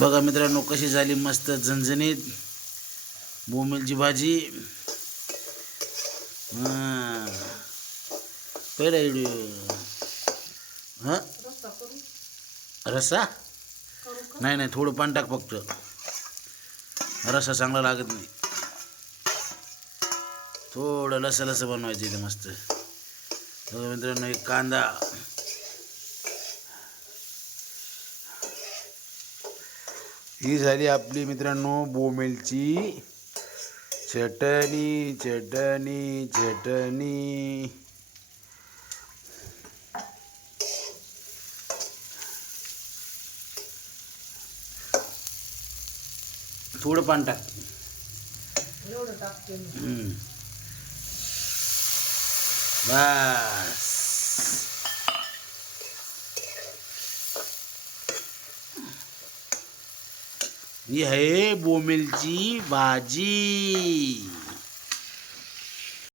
बघा मित्रांनो कशी झाली मस्त झणझणीत बोंबीलची भाजी. पहिला व्हिडिओ हां रस्सा नाही नाही थोडं पाणी टाक फक्त, रस्सा चांगला लागत नाही. थोडं लसं लसं बनवायचं इथे मस्त. बघा मित्रांनो एक कांदा, ही झाली आपली मित्रांनो बोंबीलची चटणी चटणी चटणी. थोडं पाणी टाक. बस ही आहे बोंबीलची भाजी.